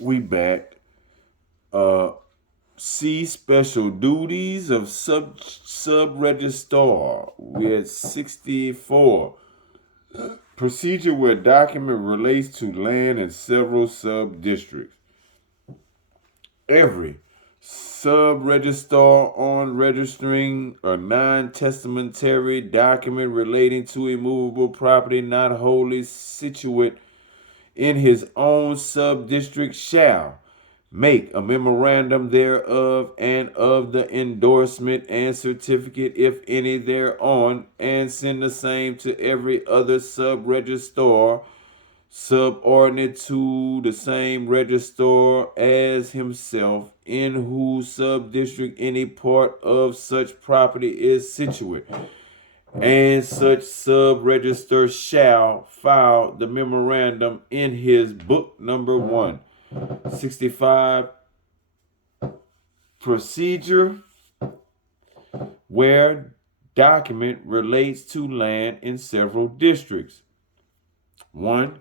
We back. Uh, See special duties of sub registrar. We're at 64. Procedure where document relates to land in several sub districts. Every sub-registrar on registering a non-testamentary document relating to immovable property not wholly situate in his own sub-district shall make a memorandum thereof and of the endorsement and certificate, if any, thereon, and send the same to every other sub-registrar subordinate to the same registrar as himself, in whose subdistrict any part of such property is situate, and such sub-register shall file the memorandum in his book number 1. 65. Procedure where document relates to land in several districts. 1.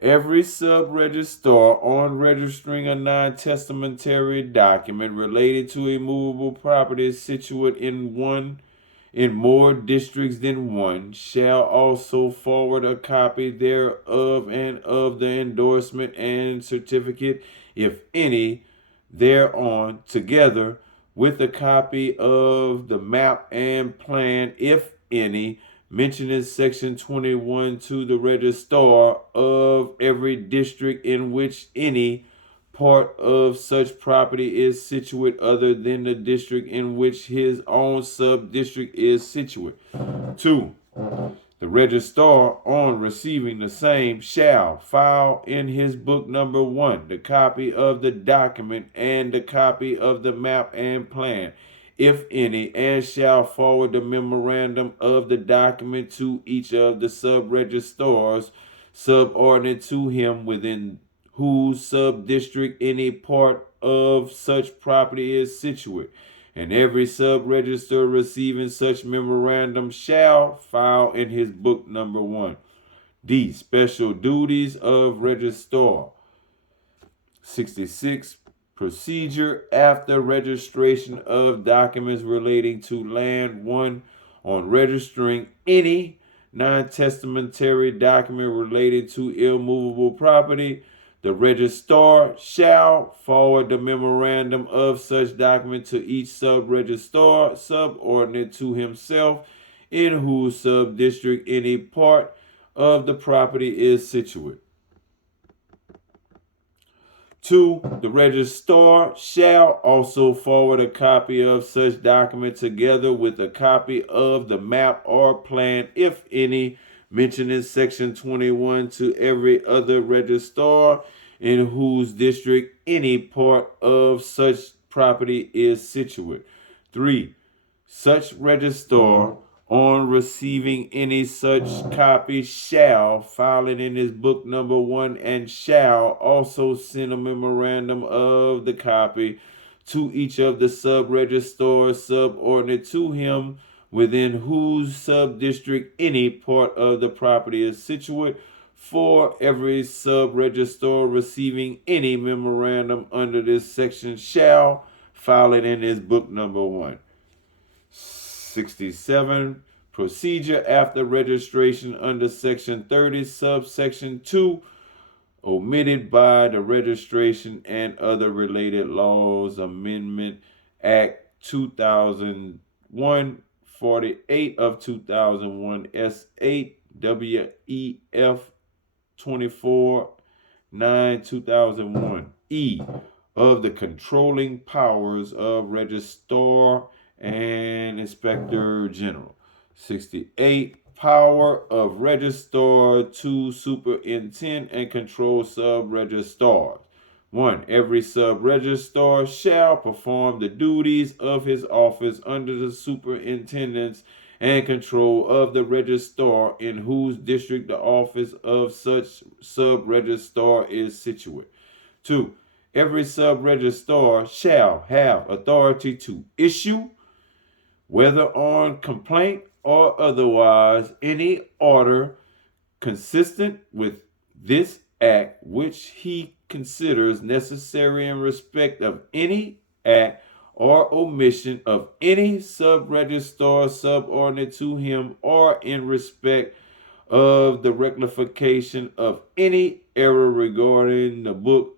Every sub-registrar on registering a non-testamentary document related to immovable property situate in more districts than one shall also forward a copy thereof and of the endorsement and certificate, if any, thereon, together with a copy of the map and plan, if any, mentioned in section 21, to the registrar of every district in which any part of such property is situate other than the district in which his own sub-district is situate. 2. The registrar, on receiving the same, shall file in his book number 1 the copy of the document and the copy of the map and plan, if any, and shall forward the memorandum of the document to each of the sub-registrars subordinate to him, within whose sub-district any part of such property is situate, and every sub-register receiving such memorandum shall file in his book number 1. D. Special duties of registrar. 66. Procedure after registration of documents relating to land. 1. On registering any non-testamentary document related to immovable property, the registrar shall forward the memorandum of such document to each sub-registrar subordinate to himself, in whose sub-district any part of the property is situate. 2. The registrar shall also forward a copy of such document together with a copy of the map or plan, if any, mentioned in section 21, to every other registrar in whose district any part of such property is situate. 3. Such registrar, on receiving any such copy, shall file it in his book number 1 and shall also send a memorandum of the copy to each of the sub-registrars subordinate to him, within whose sub-district any part of the property is situate, for every sub-registrar receiving any memorandum under this section shall file it in his book number 1. 67. Procedure after registration under section 30, subsection 2, omitted by the Registration and Other Related Laws Amendment Act 2001, 48 of 2001, S8 WEF 24 9 2001, E, of the controlling powers of registrar and inspector general. 68. Power of registrar to superintend and control sub-registrars. 1. Every sub-registrar shall perform the duties of his office under the superintendence and control of the registrar in whose district the office of such sub-registrar is situate. 2. Every sub-registrar shall have authority to issue, whether on complaint or otherwise, any order consistent with this act which he considers necessary in respect of any act or omission of any sub-registrar subordinate to him, or in respect of the rectification of any error regarding the book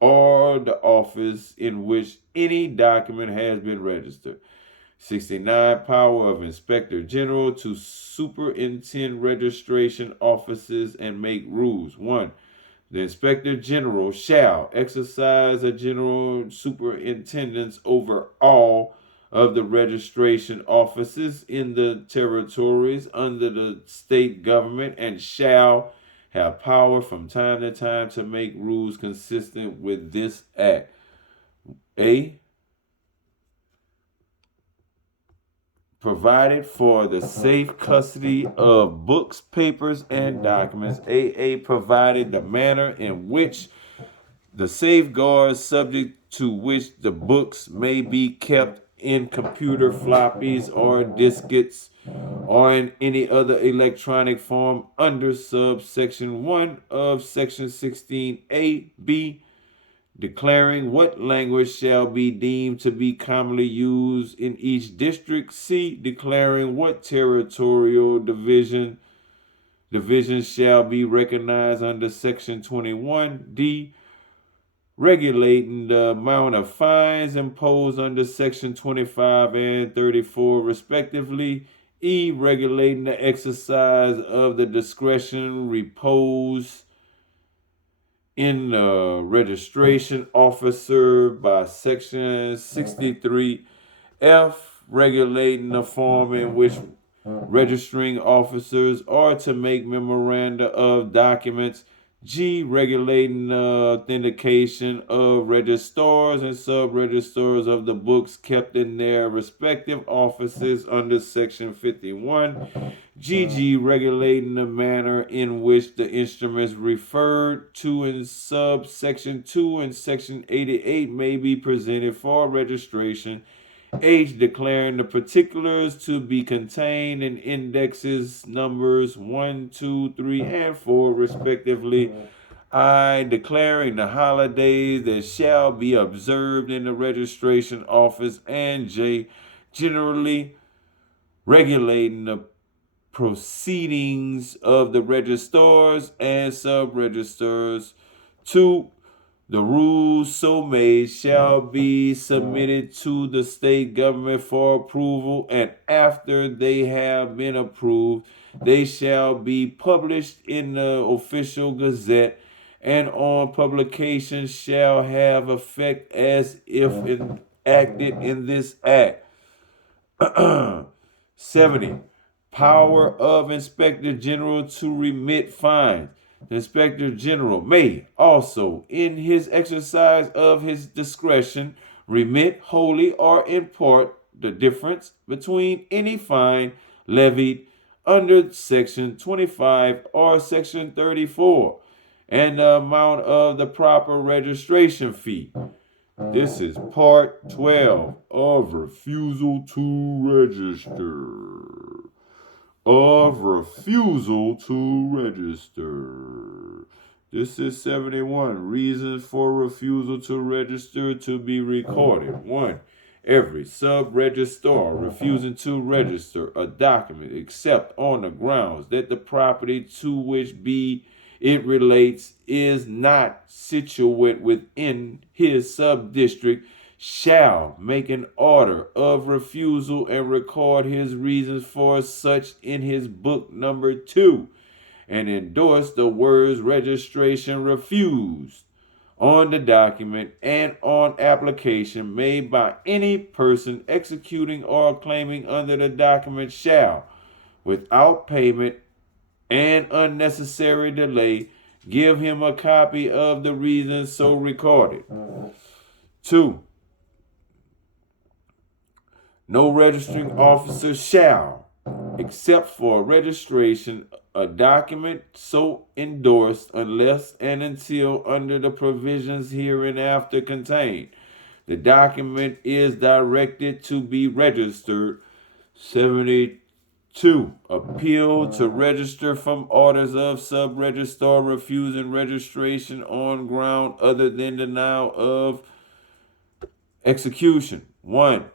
or the office in which any document has been registered. 69. Power of Inspector General to superintend registration offices and make rules. 1. The Inspector General shall exercise a general superintendence over all of the registration offices in the territories under the state government, and shall have power from time to time to make rules consistent with this act. A. Provided for the safe custody of books, papers, and documents. AA. Provided the manner in which the safeguards subject to which the books may be kept in computer floppies or diskettes or in any other electronic form under subsection 1 of section 16A. B. Declaring what language shall be deemed to be commonly used in each district. C. Declaring what territorial divisions shall be recognized under section 21. D. Regulating the amount of fines imposed under section 25 and 34 respectively. E. Regulating the exercise of the discretion reposed in the registration officer by section 63. F. Regulating the form in which registering officers are to make memoranda of documents. G. Regulating the authentication of registrars and sub-registrars of the books kept in their respective offices under section 51. GG. Regulating the manner in which the instruments referred to in subsection 2 and section 88 may be presented for registration. H. Declaring the particulars to be contained in indexes numbers 1, 2, 3, and 4 respectively. I. Declaring the holidays that shall be observed in the registration office. And J. Generally regulating the proceedings of the registrars and sub-registrars. 2. The rules so made shall be submitted to the state government for approval, and after they have been approved, they shall be published in the official gazette, and on publication shall have effect as if enacted in this act. 70. Power of Inspector General to remit fines. The Inspector General may also, in his exercise of his discretion, remit wholly or in part the difference between any fine levied under section 25 or section 34 and the amount of the proper registration fee. This is part 12 of refusal to register. This is 71. Reasons for refusal to register to be recorded. 1. Every sub-registrar refusing to register a document except on the grounds that the property to which it relates is not situate within his sub-district shall make an order of refusal and record his reasons for such in his book number 2, and endorse the words registration refused on the document and on application made by any person executing or claiming under the document shall, without payment and unnecessary delay, give him a copy of the reasons so recorded. 2. No registering officer shall, except for registration, a document so endorsed unless and until under the provisions hereinafter contained, the document is directed to be registered. 73. 2. Appeal to register from orders of sub-registrar refusing registration on ground other than denial of execution. 1.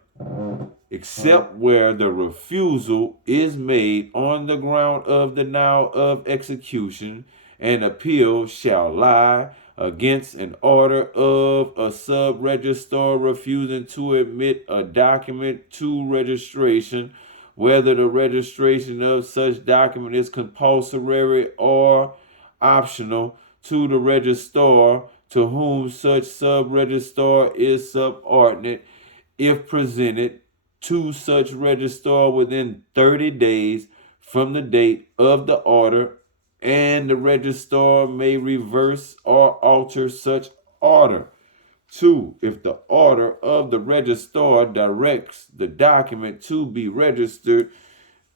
Except where the refusal is made on the ground of denial of execution, an appeal shall lie against an order of a sub-registrar refusing to admit a document to registration, whether the registration of such document is compulsory or optional to the registrar to whom such sub-registrar is subordinate, if presented to such registrar within 30 days from the date of the order, and the registrar may reverse or alter such order. 2. If the order of the registrar directs the document to be registered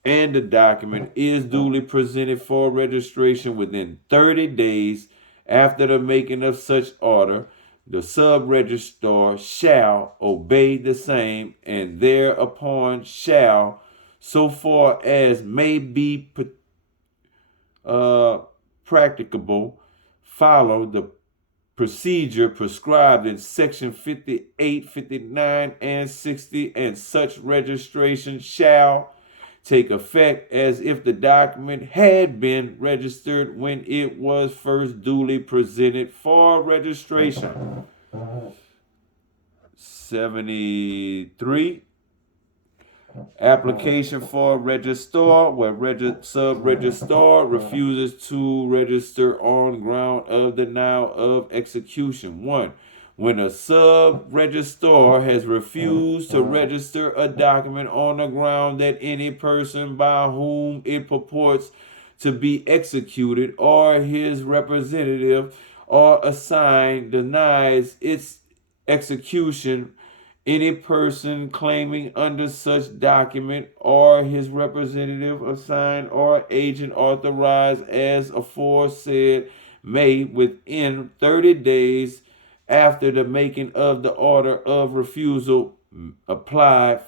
and the document is duly presented for registration within 30 days after the making of such order, the sub-registrar shall obey the same, and thereupon shall, so far as may be practicable, follow the procedure prescribed in section 58, 59, and 60, and such registration shall take effect as if the document had been registered when it was first duly presented for registration. 73. Application for registrar, where sub-registrar refuses to register on ground of denial of execution. 1. When a sub-registrar has refused to register a document on the ground that any person by whom it purports to be executed or his representative or assigned denies its execution, any person claiming under such document or his representative, assigned, or agent authorized as aforesaid may, within 30 days after the making of the order of refusal, apply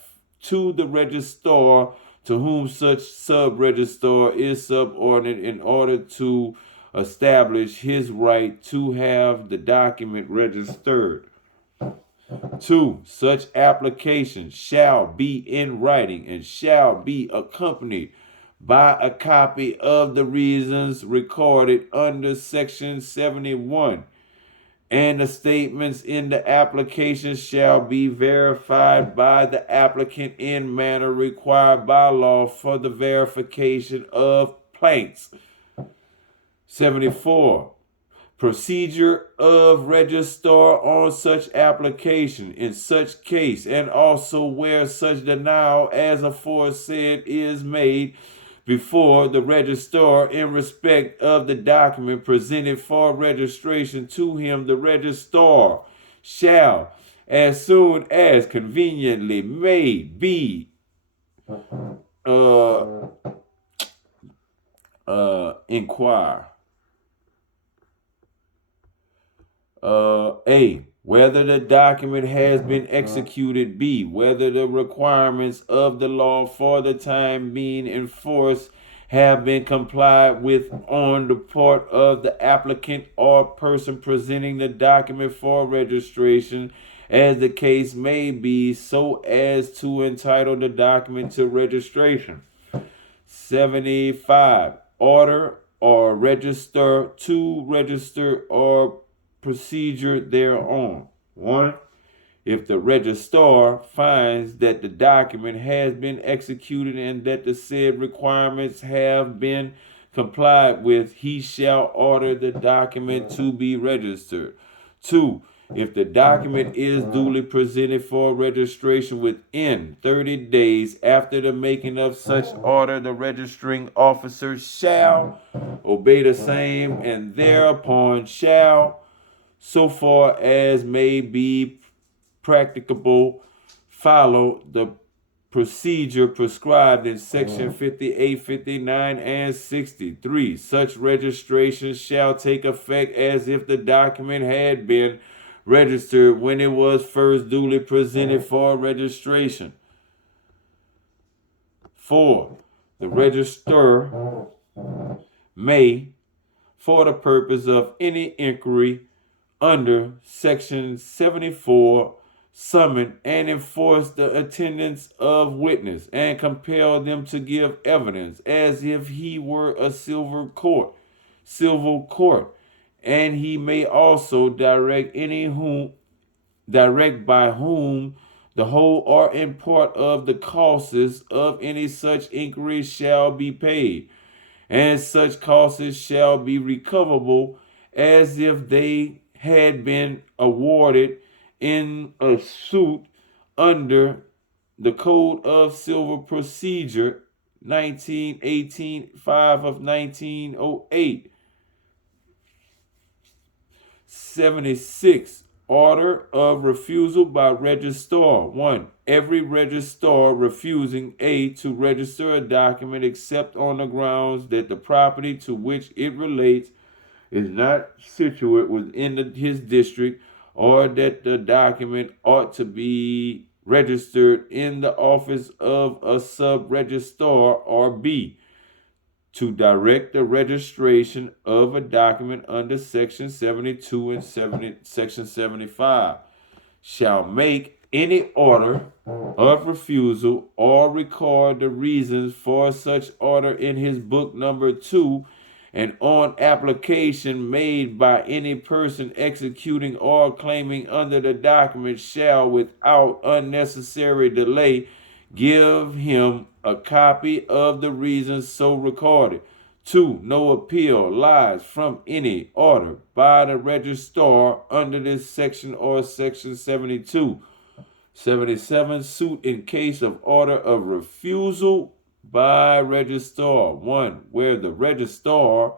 to the registrar to whom such sub-registrar is subordinate in order to establish his right to have the document registered. 2. Such application shall be in writing and shall be accompanied by a copy of the reasons recorded under section 71, and the statements in the application shall be verified by the applicant in manner required by law for the verification of plaints. 74. Procedure of registrar on such application in such case, and also where such denial as aforesaid is made before the registrar in respect of the document presented for registration to him, the registrar shall, as soon as conveniently may be, inquire. A. Whether the document has been executed. B. Whether the requirements of the law for the time being enforced have been complied with on the part of the applicant or person presenting the document for registration, as the case may be, so as to entitle the document to registration. 75. Order or register to register or procedure thereon. 1. If the registrar finds that the document has been executed and that the said requirements have been complied with, he shall order the document to be registered. 2. If the document is duly presented for registration within 30 days after the making of such order, the registering officer shall obey the same, and thereupon shall, so far as may be practicable, follow the procedure prescribed in section 58, 59, and 63. Such registration shall take effect as if the document had been registered when it was first duly presented for registration. 4. the registrar may, for the purpose of any inquiry under Section 74, summon and enforce the attendance of witness and compel them to give evidence as if he were a civil court, and he may also direct by whom the whole or in part of the costs of any such inquiry shall be paid, and such costs shall be recoverable as if they had been awarded in a suit under the Code of Civil Procedure 1918-5 of 1908. 76. Order of refusal by registrar. 1. Every registrar refusing to register a document except on the grounds that the property to which it relates is not situate within his district, or that the document ought to be registered in the office of a sub-registrar, or B, to direct the registration of a document under Section 72 and Section 75, shall make any order of refusal or record the reasons for such order in his book number 2, and on application made by any person executing or claiming under the document shall, without unnecessary delay, give him a copy of the reasons so recorded. 2. No appeal lies from any order by the registrar under this section or Section 72. 77. Suit in case of order of refusal by registrar. 1. Where the registrar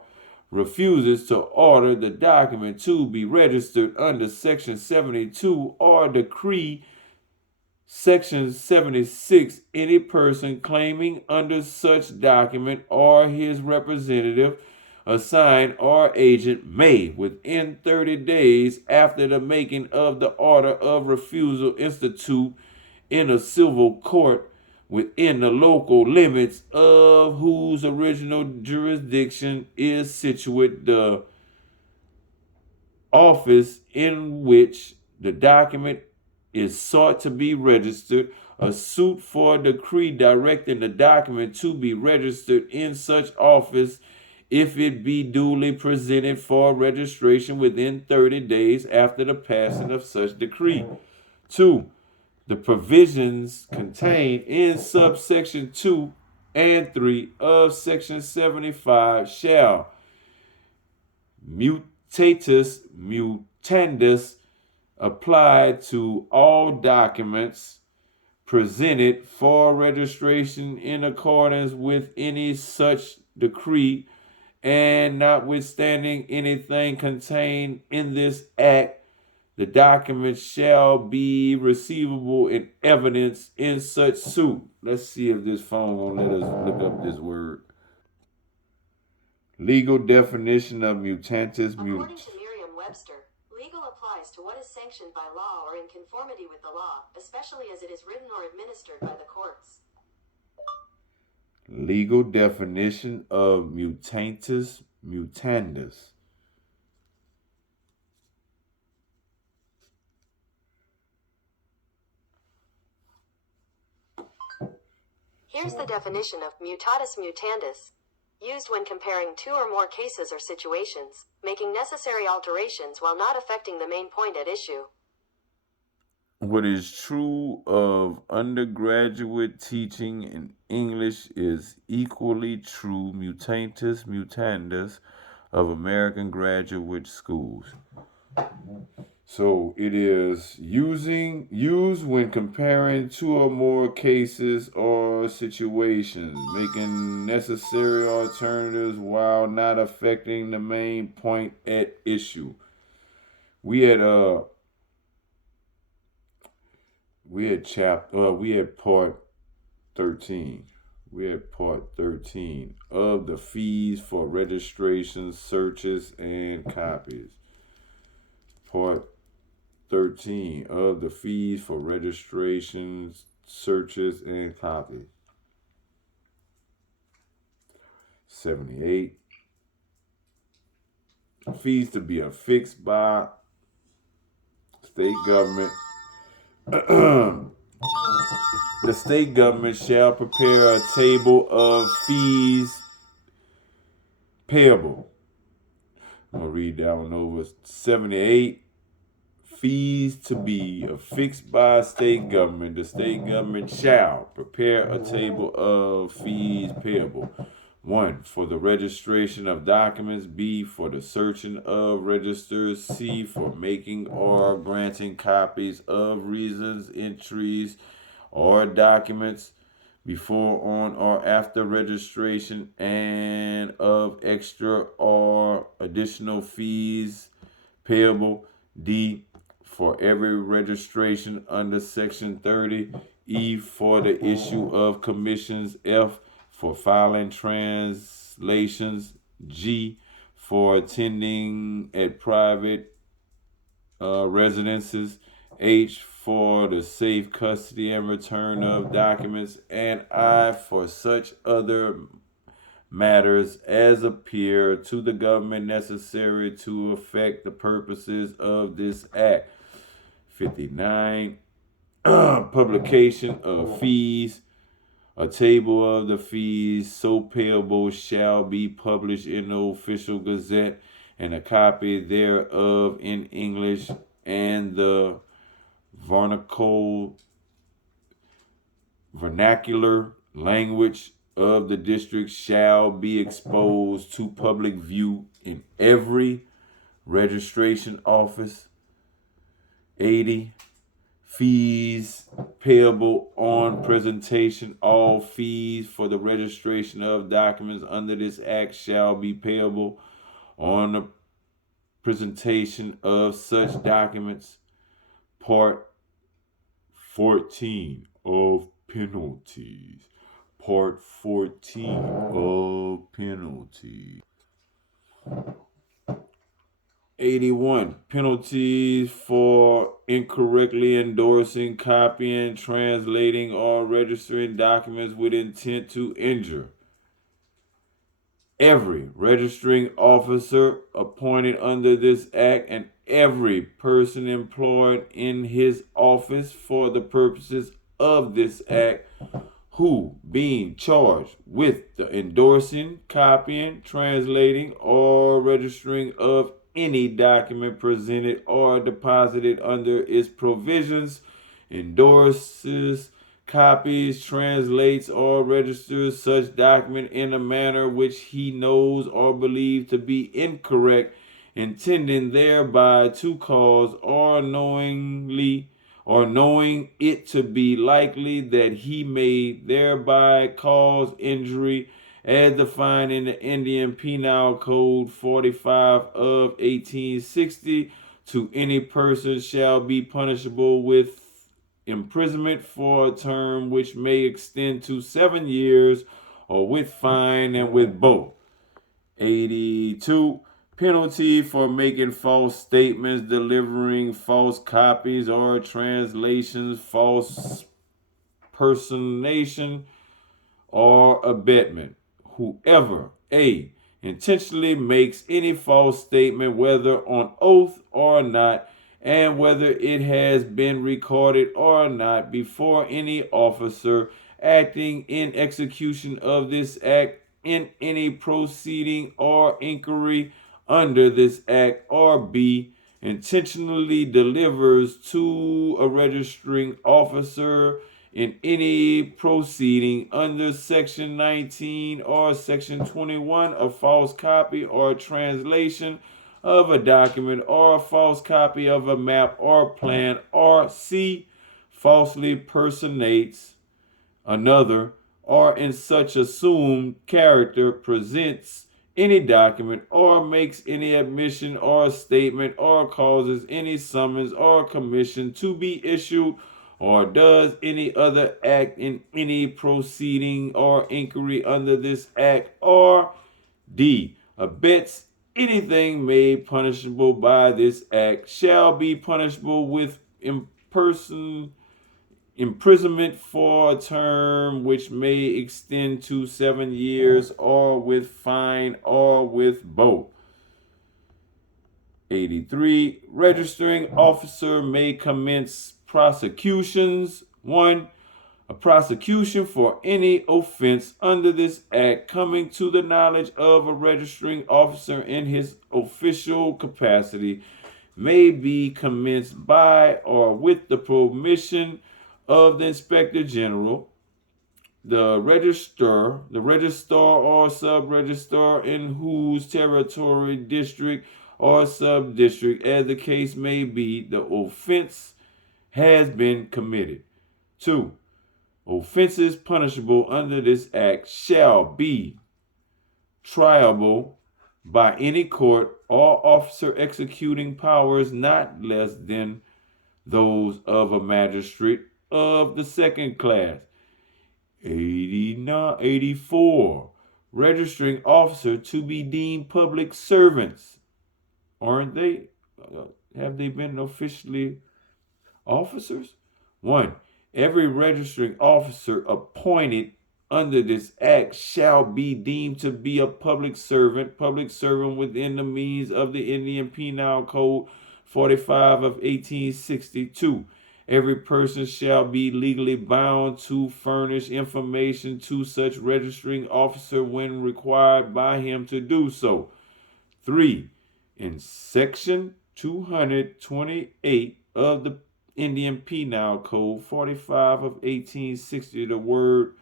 refuses to order the document to be registered under Section 72 or decree Section 76, any person claiming under such document or his representative, assigned, or agent may, within 30 days after the making of the order of refusal, institute in a civil court within the local limits of whose original jurisdiction is situate the office in which the document is sought to be registered, a suit for a decree directing the document to be registered in such office, if it be duly presented for registration within 30 days after the passing of such decree. 2. The provisions contained in subsection 2 and 3 of Section 75 shall, mutatis mutandis, apply to all documents presented for registration in accordance with any such decree, and notwithstanding anything contained in this act, the document shall be receivable in evidence in such suit. Let's see if this phone will let us look up this word. Legal definition of mutatis According to Merriam-Webster, legal applies to what is sanctioned by law or in conformity with the law, especially as it is written or administered by the courts. Legal definition of mutatis mutandis. Here's the definition of mutatis mutandis. Used when comparing two or more cases or situations, making necessary alterations while not affecting the main point at issue. What is true of undergraduate teaching in English is equally true mutatis mutandis of American graduate schools. So it is used when comparing two or more cases or situations, making necessary alternatives while not affecting the main point at issue. We had part 13. We had part 13 of the fees for registrations, searches, and copies. Part 13 of the fees for registrations, searches, and copies. 78. Fees to be affixed by state government. The state government shall prepare a table of fees payable. I'm going to read that one over. 78. Fees to be affixed by state government. The state government shall prepare a table of fees payable. 1. For the registration of documents. B. For the searching of registers. C. For making or granting copies of reasons, entries, or documents before, on, or after registration, and of extra or additional fees payable. D. For every registration under Section 30. E. For the issue of commissions. F. For filing translations. G. For attending at private residences. H. For the safe custody and return of documents. And I. For such other matters as appear to the government necessary to effect the purposes of this act. 59. Publication of fees. A table of the fees so payable shall be published in the official gazette, and a copy thereof in English and the vernacular language of the district shall be exposed to public view in every registration office. 80. Fees payable on presentation. All fees for the registration of documents under this act shall be payable on the presentation of such documents. Part 14 of penalties. Part 14 of penalties. 81. Penalties for incorrectly endorsing, copying, translating, or registering documents with intent to injure. Every registering officer appointed under this act and every person employed in his office for the purposes of this act who, being charged with the endorsing, copying, translating, or registering of any document presented or deposited under its provisions, endorses, copies, translates, or registers such document in a manner which he knows or believes to be incorrect, intending thereby to cause or knowing it to be likely that he may thereby cause injury, as defined in the Indian Penal Code 45 of 1860, to any person shall be punishable with imprisonment for a term which may extend to 7 years, or with fine, and with both. 82. Penalty for making false statements, delivering false copies or translations, false personation, or abetment. Whoever, A, intentionally makes any false statement, whether on oath or not, and whether it has been recorded or not, before any officer acting in execution of this act in any proceeding or inquiry under this act, or B, intentionally delivers to a registering officer in any proceeding under Section 19 or Section 21 a false copy or translation of a document, or a false copy of a map or plan, or C, falsely personates another, or in such assumed character presents any document, or makes any admission or statement, or causes any summons or commission to be issued, or does any other act in any proceeding or inquiry under this act, or D, abets anything made punishable by this act, shall be punishable with imprisonment for a term which may extend to 7 years, or with fine, or with both. 83. Registering officer may commence prosecutions. 1. A prosecution for any offense under this act coming to the knowledge of a registering officer in his official capacity may be commenced by or with the permission of the Inspector General, the registrar or sub-registrar in whose territory, district, or sub-district, as the case may be, the offense has been committed. 2. Offenses punishable under this act shall be triable by any court or officer executing powers not less than those of a magistrate of the second class. 84. Registering officer to be deemed public servants. Aren't they? Have they been officially officers? 1. Every registering officer appointed under this act shall be deemed to be a public servant within the means of the Indian Penal Code 45 of 1862. Every person shall be legally bound to furnish information to such registering officer when required by him to do so. 3. In section 228 of the Indian Penal Code 45 of 1860, the word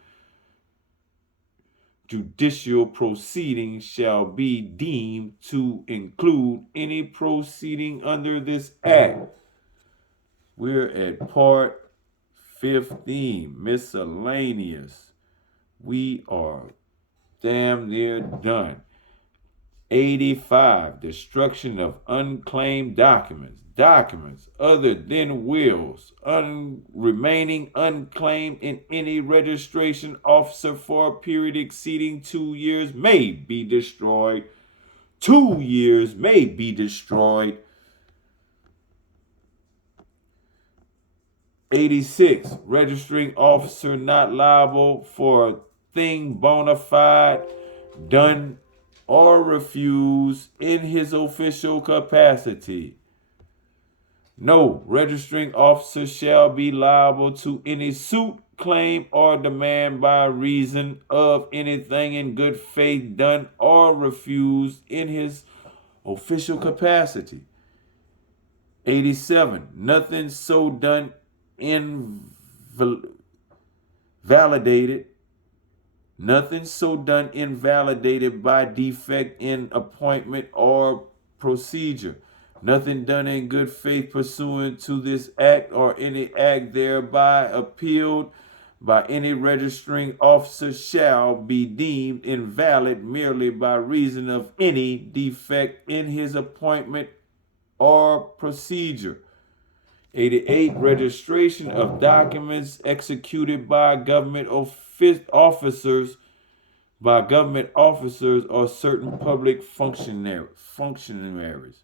judicial proceeding shall be deemed to include any proceeding under this act. We're at part 15, miscellaneous. We are damn near done. 85, destruction of unclaimed documents. Documents other than wills remaining unclaimed in any registration officer for a period exceeding 2 years may be destroyed. 2 years may be destroyed. 86, registering officer not liable for a thing bona fide done or refused in his official capacity. No registering officer shall be liable to any suit, claim, or demand by reason of anything in good faith done or refused in his official capacity. 87. Nothing so done invalidated by defect in appointment or procedure. Nothing done in good faith pursuant to this act or any act thereby appealed by any registering officer shall be deemed invalid merely by reason of any defect in his appointment or procedure. 88. Registration of documents executed by government officers or certain public functionaries.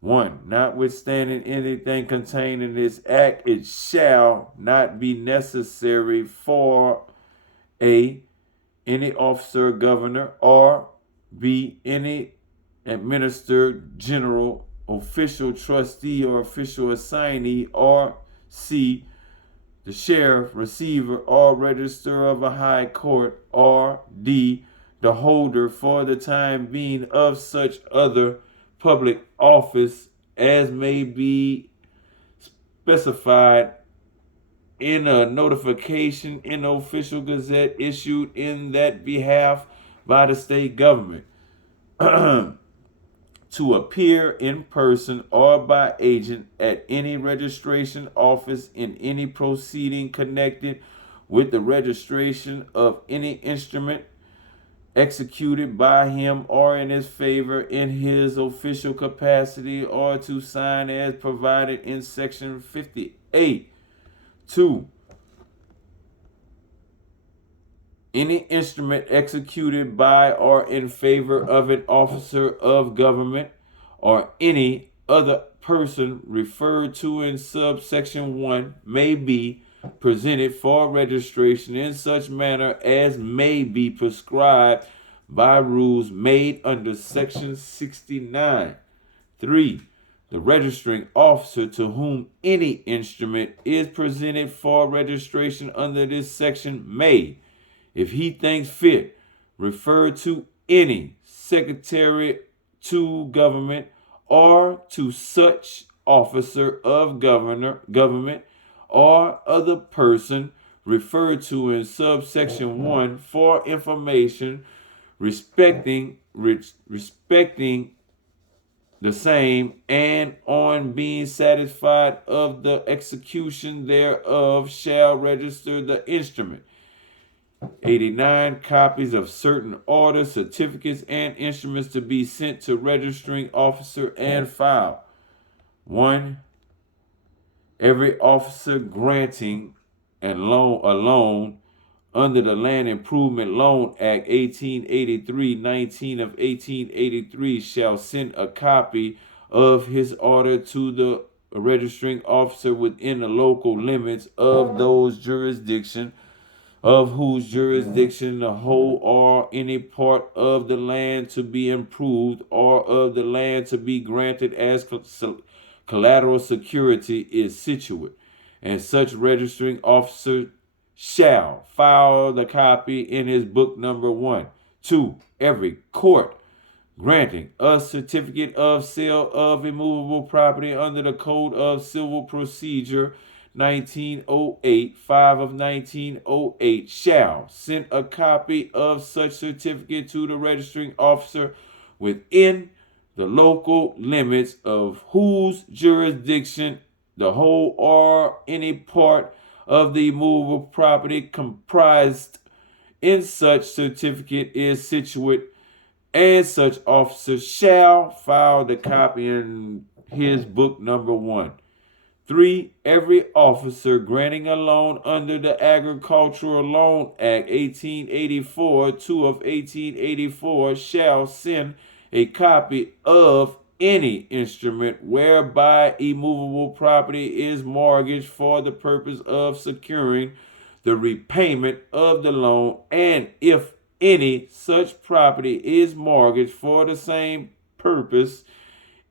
1. Notwithstanding anything contained in this act, it shall not be necessary for A. any officer, governor, or B. any administrator general, official trustee, or official assignee, or C. the sheriff, receiver, or register of a high court, or D. the holder for the time being of such other public office as may be specified in a notification in the official gazette issued in that behalf by the state government. To appear in person or by agent at any registration office in any proceeding connected with the registration of any instrument executed by him or in his favor in his official capacity, or to sign as provided in section 58. 2. Any instrument executed by or in favor of an officer of government or any other person referred to in subsection 1 may be presented for registration in such manner as may be prescribed by rules made under section 69. 3. The registering officer to whom any instrument is presented for registration under this section may, if he thinks fit, refer to any secretary to government or to such officer of government or other person referred to in subsection 1 for information respecting the same, and on being satisfied of the execution thereof shall register the instrument. 89. Copies of certain orders, certificates, and instruments to be sent to registering officer and file. 1. Every officer granting a loan under the Land Improvement Loan Act 1883, 19 of 1883 shall send a copy of his order to the registering officer within the local limits of those jurisdiction, of whose jurisdiction the whole or any part of the land to be improved or of the land to be granted as collateral security is situate, and such registering officer shall file the copy in his book number 1. 2. Every court granting a certificate of sale of immovable property under the Code of Civil Procedure 1908, 5 of 1908 shall send a copy of such certificate to the registering officer within the local limits of whose jurisdiction the whole or any part of the immovable property comprised in such certificate is situate, and such officer shall file the copy in his book number 1. 3. Every officer granting a loan under the Agricultural Loan Act 1884, 2 of 1884 shall send a copy of any instrument whereby immovable property is mortgaged for the purpose of securing the repayment of the loan, and if any such property is mortgaged for the same purpose,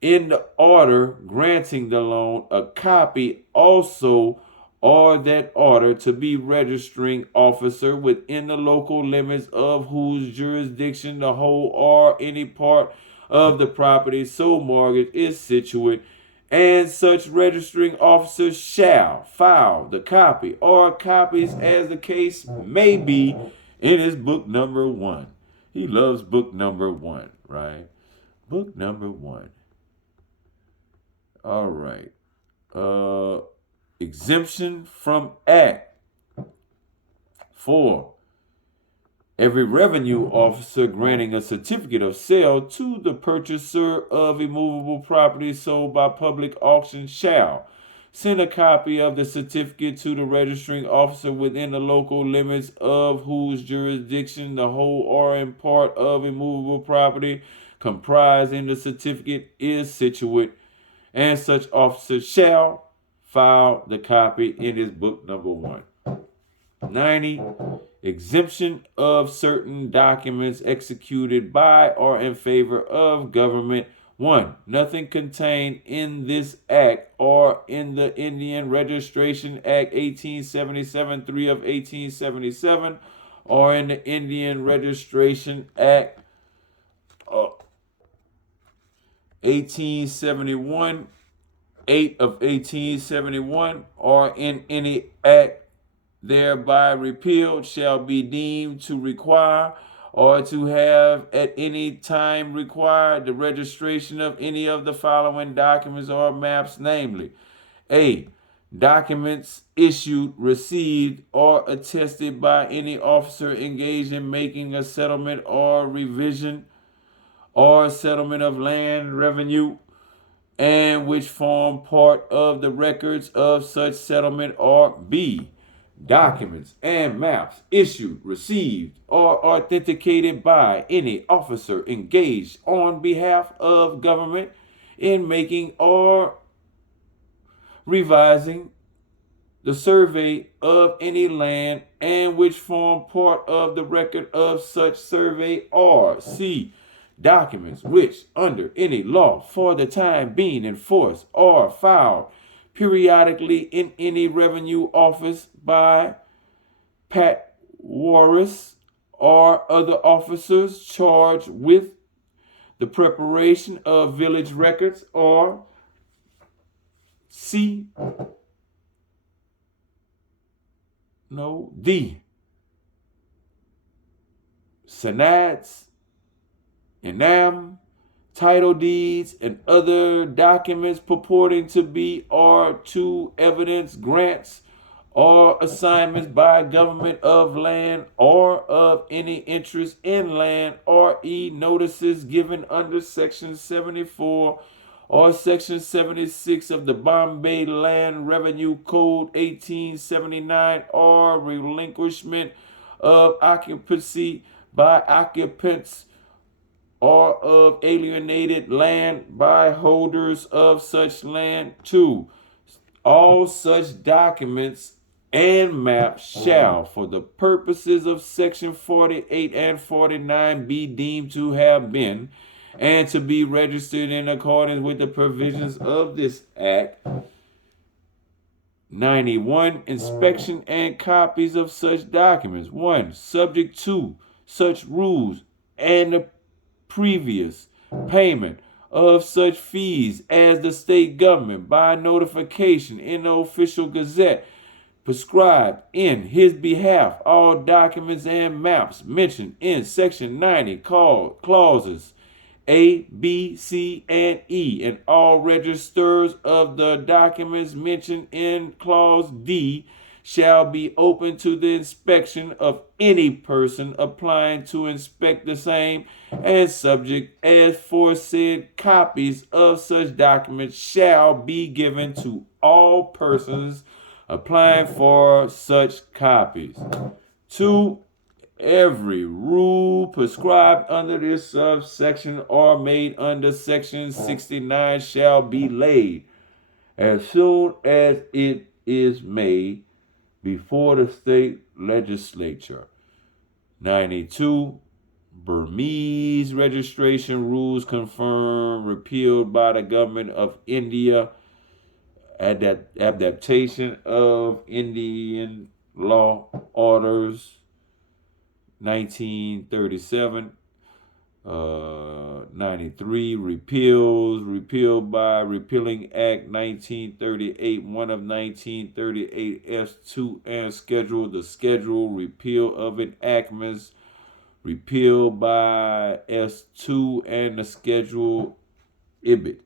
in the order granting the loan, a copy also or that order to be registering officer within the local limits of whose jurisdiction the whole or any part of the property so mortgaged is situate, and such registering officer shall file the copy or copies as the case may be in his book number 1. He loves book number 1, right? Book number 1. All right. Exemption from Act. 4. Every revenue officer granting a certificate of sale to the purchaser of immovable property sold by public auction shall send a copy of the certificate to the registering officer within the local limits of whose jurisdiction the whole or in part of immovable property comprised in the certificate is situate, and such officer shall file the copy in his book number 1. 90. Exemption of certain documents executed by or in favor of government. 1. Nothing contained in this act or in the Indian Registration Act 1877, 3 of 1877, or in the Indian Registration Act 1871, 8 of 1871, or in any act thereby repealed shall be deemed to require or to have at any time required the registration of any of the following documents or maps, namely: A. Documents issued, received, or attested by any officer engaged in making a settlement or revision or settlement of land revenue, and which form part of the records of such settlement, or B. Documents and maps issued, received, or authenticated by any officer engaged on behalf of government in making or revising the survey of any land and which form part of the record of such survey, or C, documents which, under any law for the time being in force, are filed periodically in any revenue office by patwarists or other officers charged with the preparation of village records, or C, D, senads, enam, title deeds, and other documents purporting to be or to evidence grants or assignments by government of land or of any interest in land, or E, notices given under Section 74 or Section 76 of the Bombay Land Revenue Code 1879, or relinquishment of occupancy by occupants or of alienated land by holders of such land. 2. All such documents and maps shall, for the purposes of Section 48 and 49, be deemed to have been and to be registered in accordance with the provisions of this Act. 91. Inspection and copies of such documents. 1. Subject to such rules and the previous payment of such fees as the state government by notification in the official gazette prescribed in his behalf. All documents and maps mentioned in Section 90 clauses A, B, C, and E, and all registers of the documents mentioned in Clause D shall be open to the inspection of any person applying to inspect the same, and subject as foresaid, copies of such documents shall be given to all persons applying for such copies. 2. Every rule prescribed under this subsection or made under Section 69 shall be laid as soon as it is made before the state legislature. 92. Burmese registration rules confirmed, repealed by the government of India. Adaptation of Indian law orders 1937. 93. Repealed by Repealing Act 1938, 1 of 1938, S2 and Schedule. The Schedule. Repeal of enactments repealed by S2 and the Schedule Ibid.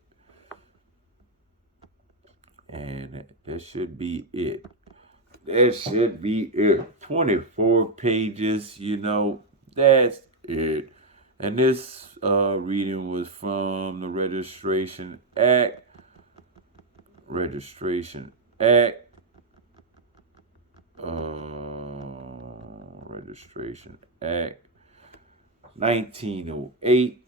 And that should be it. 24 pages, that's it. And this reading was from the Registration Act. 1908.